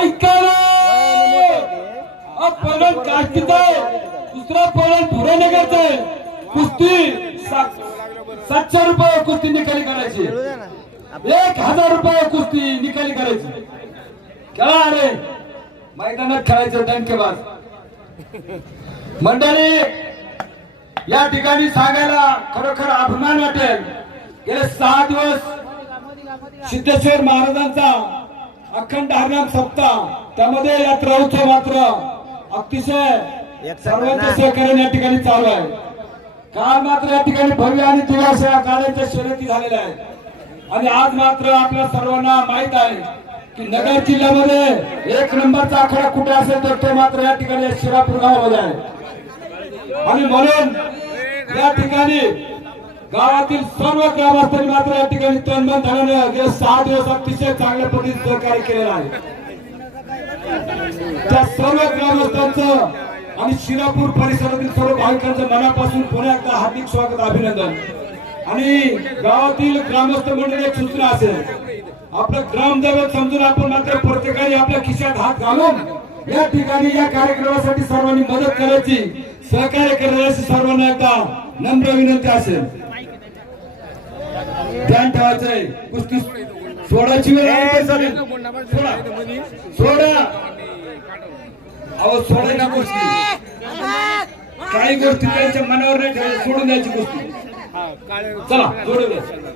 ऐकायला काष्टीचा आहे दुसरा पलट भुरेनगरचा आहे. कुस्ती सातशे रुपये कुस्ती निकाली करायची एक हजार रुपये कुस्ती निकाली करायची खेळा अरे मैदानात खेळायचं दणकेबाज मंडळी या ठिकाणी सांगायला खरोखर अभिमान वाटेल. गेले सहा दिवस सिद्धेश्वर महाराजांचा अखंड हरिनाम सप्ताह त्यामध्ये यात्रा उत्सव मात्र अतिशय सर्वांच्या सहकार्याने या ठिकाणी चालू आहे. काल मात्र या ठिकाणी भव्य आणि दिवस या गाड्यांच्या शर्यती झालेल्या आहेत. आणि आज मात्र आपल्या सर्वांना माहीत आहे की नगर जिल्ह्यामध्ये एक नंबरचा आखाडा कुठे असेल तर तो मात्र या ठिकाणी शिरापूर गावामध्ये आहे. आणि म्हणून या ठिकाणी गावातील सर्व ग्रामस्थांनी मात्र या ठिकाणी तनमन धनानं गेल्या सहा दिवस अतिशय चांगल्या पद्धतीने सहकार्य केलेलं आहे. त्या सर्व ग्रामस्थांचं आणि शिरापूर परिसरातील सर्व भाविकांचं मनापासून पुन्हा एकदा हार्दिक स्वागत अभिनंदन. आणि गावातील ग्रामस्थ मंडळी एक सूचना असेल. आपलं ग्रामदैवत समजून आपण मात्र प्रत्येकाने आपल्या खिशात हात घालून या ठिकाणी या कार्यक्रमासाठी सर्वांनी मदत करायची सहकार्य करण्याची सर्वांना एकदा नम्र विनंती असेल. ध्यान ठेवायचंय कुस्ती सोडायची वेळ आली. सोडा. सोडा. अहो सोडाय ना गोष्टी काही गोष्टी त्यांच्या मनावर नाही ठेवायच्या, सोडून द्यायची गोष्टी चला जोडून द्या.